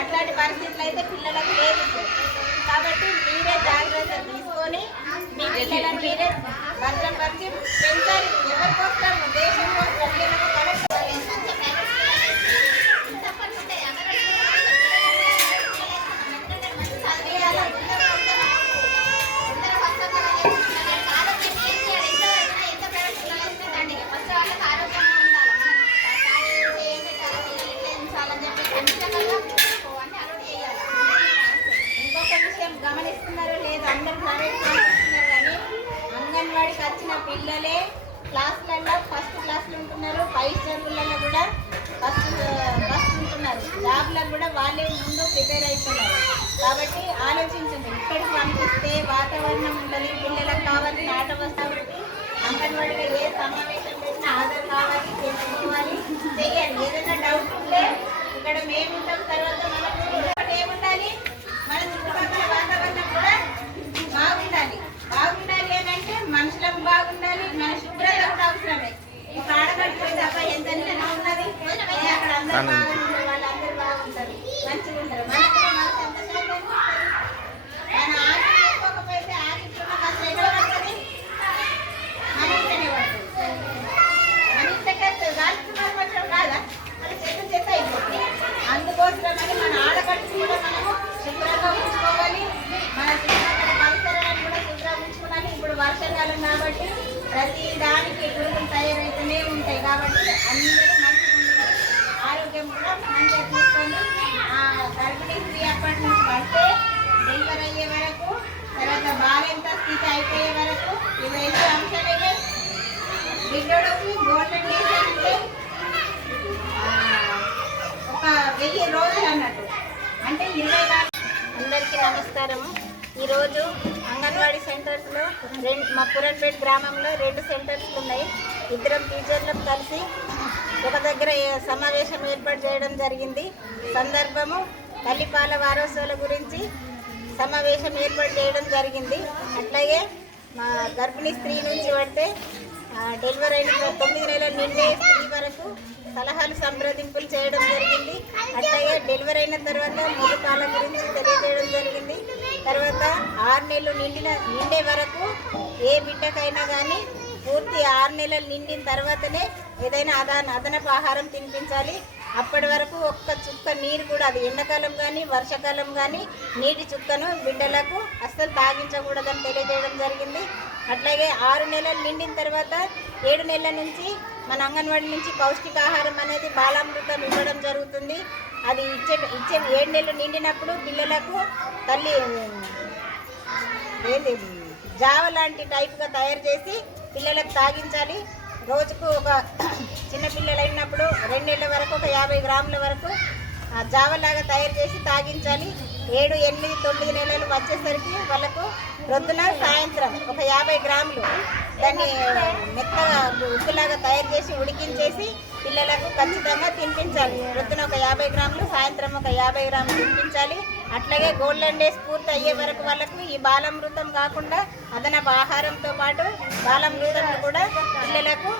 అట్లాంటి పరిస్థితులు అయితే పిల్లలకు లేదు. కాబట్టి మీరే జాగ్రత్త తీసుకొని మీ పిల్లలను మీరే భద్రపరిచి పెంచాలి. ఎవరికోసం దేశం కోసం పిల్లలకు కలెక్ట్ గమనిస్తున్నారో లేదు అందరూ ప్రైవేట్ కానీ అంగన్వాడికి వచ్చిన పిల్లలే క్లాసులలో ఫస్ట్ క్లాసులు ఉంటున్నారు. పై చదువులలో కూడా ఫస్ట్ ఉంటున్నారు. జాబ్లకు కూడా వాళ్ళే ముందు ప్రిపేర్ అవుతున్నారు. కాబట్టి ఆలోచించండి. ఇక్కడికి పంపిస్తే వాతావరణం ఉంటుంది, పిల్లలకు కావాల్సిన ఆట వస్తువులు అంగన్వాడిలో ఏ సమావేశం పెట్టినా ఆధార్ కావాలి, తెలుసుకోవాలి, చెయ్యాలి. ఏదైనా డౌట్ ఉంటే ఇక్కడ మేము ఉంటాం. తర్వాత మనకు ఏముండాలి, మన చుట్టుపక్కల వాతావరణం కూడా బాగుండాలి. బాగుండాలి అని అంటే మనుషులకు బాగుండాలి, మన శుభ్రత కూడా అవసరమే. ఇప్పుడు ఆడబడిపోయి తప్ప ఎంత ఉన్నది అక్కడ అందరూ బాగుంటారు, వాళ్ళందరూ బాగుంటారు, మంచిగా ఉంటారు. మనకు మనసు ఎంత శాతం మన ఆశ చేసుకోకపోతే ఆశిస్తున్న కష్టం ఎక్కడ పడుతుంది, మన ఇంటనే పడుతుంది. మన ఇంటకే రాజకుమార్ వచ్చాం కాదా, మన చెత్త అయిపోతుంది. అందుకోసమని మన ఆడపడుచు కూడా మనము శుభ్రంగా ఉంచుకోవాలి. మన చుట్టుపక్కల పరిసరాలను కూడా శుభ్రంగా ఉంచుకోవాలి. ఇప్పుడు వర్షాకాలం కాబట్టి ప్రతి దానికి పురుగులు తయారైతేనే ఉంటాయి. కాబట్టి అందరూ మంచిగా ఆరోగ్యం కూడా మంచిగా తీసుకొని గర్భిణీ స్త్రీ అప్పటి నుంచి పడితే డెలివరీ అయ్యే వరకు, తర్వాత బాలెంత స్థితి అయిపోయే వరకు ఇవన్నీ అంశాలే. బిడ్డోడికి గోల్డెన్ డేస్ అంటే 1000 రోజులు అన్నట్టు, అంటే 24. అందరికీ నమస్కారము. ఈరోజు అంగన్వాడీ సెంటర్స్లో మా పురన్పేట గ్రామంలో 2 సెంటర్స్ ఉన్నాయి. ఇద్దరం టీచర్లకు కలిసి ఒక దగ్గర సమావేశం ఏర్పాటు చేయడం జరిగింది. సందర్భము తల్లిపాల వారోత్సవాల గురించి సమావేశం ఏర్పాటు చేయడం జరిగింది. అట్లాగే మా గర్భిణీ స్త్రీ నుంచి పడితే డెలివరీ అయిన 9 నెలల నిండే స్త్రీ వరకు సలహాలు సంప్రదింపులు చేయడం జరిగింది. అట్లాగే డెలివరీ అయిన తర్వాత ముఖపాల గురించి తెలియజేయడం జరిగింది. తర్వాత 6 నెలలు నిండే వరకు ఏ బిడ్డకైనా కానీ పూర్తి 6 నెలలు నిండిన తర్వాతనే ఏదైనా అదనపు ఆహారం తినిపించాలి. అప్పటి వరకు ఒక్క చుక్క నీరు కూడా, అది ఎండాకాలం కానీ వర్షాకాలం కానీ నీటి చుక్కను బిడ్డలకు అస్సలు తాగించకూడదని తెలియజేయడం జరిగింది. అట్లాగే 6 నెలలు నిండిన తర్వాత 7 నెలల నుంచి మన అంగన్వాడీ నుంచి పౌష్టికాహారం అనేది బాలామృతం ఇవ్వడం జరుగుతుంది. అది ఇచ్చే 7 నెలలు నిండినప్పుడు పిల్లలకు తల్లి జావ లాంటి టైప్గా తయారు చేసి పిల్లలకు తాగించాలి. రోజుకు ఒక చిన్నపిల్లలు అయినప్పుడు 2 నెలల వరకు ఒక 50 గ్రాముల వరకు జావలాగా తయారు చేసి తాగించాలి. 7, 8, 9 నెలలు వచ్చేసరికి వాళ్ళకు ప్రొద్దున సాయంత్రం ఒక 50 గ్రాములు దాన్ని మెత్తగా ఉప్పులాగా తయారు చేసి ఉడికించేసి పిల్లలకు ఖచ్చితంగా తినిపించాలి. ప్రొద్దున ఒక 50 గ్రాములు, సాయంత్రం ఒక 50 గ్రాములు తినిపించాలి. అట్లాగే గోల్డెన్ డేస్ పూర్తి అయ్యే వరకు వాళ్ళకు ఈ బాలామృతం కాకుండా అదనపు ఆహారంతో పాటు బాలామృతం కూడా పిల్లలకు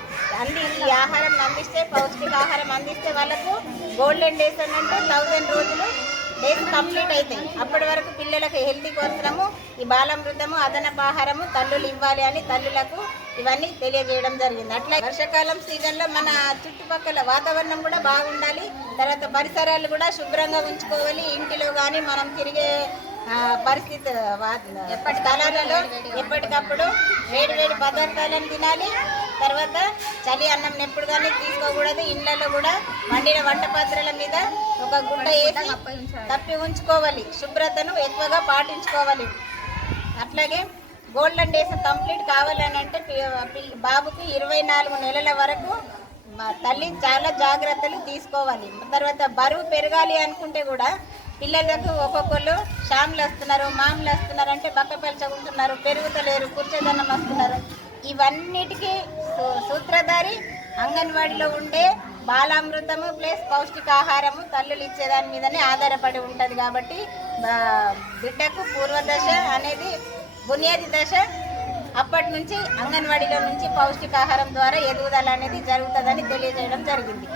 ఈ ఆహారం అందిస్తే, పౌష్టికాహారం అందిస్తే వాళ్ళకు గోల్డెన్ డేస్ అని అంటే 1000 రోజులు డేస్ కంప్లీట్ అవుతాయి. అప్పటి వరకు పిల్లలకు హెల్తీ కోసము ఈ బాలామృతము అదనపు ఆహారము తల్లులు ఇవ్వాలి అని తల్లులకు ఇవన్నీ తెలియజేయడం జరిగింది. అట్లా వర్షాకాలం సీజన్లో మన చుట్టుపక్కల వాతావరణం కూడా బాగుండాలి. తర్వాత పరిసరాలు కూడా శుభ్రంగా ఉంచుకోవాలి. ఇంటిలో కానీ మనం తిరిగే పరిస్థితి స్థలాలలో ఎప్పటికప్పుడు వేడి పదార్థాలను తినాలి. తర్వాత చలి అన్నం ఎప్పుడు కానీ తీసుకోకూడదు. ఇళ్లలో కూడా వండిన వంట పాత్రల మీద ఒక గుడ్డ వేసి తప్పి ఉంచుకోవాలి. శుభ్రతను ఎక్కువగా పాటించుకోవాలి. అట్లాగే గోల్డెన్ డేస్ కంప్లీట్ కావాలని అంటే బాబుకి 24 నెలల వరకు తల్లి చాలా జాగ్రత్తలు తీసుకోవాలి. తర్వాత బరువు పెరగాలి అనుకుంటే కూడా పిల్లలకు ఒక్కొక్కరు షాములు వస్తున్నారు, మామూలు వస్తున్నారు, అంటే బక్కపల్చకుంటున్నారు, పెరుగుతలేరు, కూర్చోదనం వస్తున్నారు. ఇవన్నిటికీ సూత్రధారి అంగన్వాడీలో ఉండే బాలామృతము ప్లస్ పౌష్టికాహారము తల్లులు ఇచ్చేదాని మీదనే ఆధారపడి ఉంటుంది. కాబట్టి బిడ్డకు పూర్వదశ అనేది బునియాది దశ. అప్పటి నుంచి అంగన్వాడీలో నుంచి పౌష్టికాహారం ద్వారా ఎదుగుదల అనేది జరుగుతుందని తెలియజేయడం జరిగింది.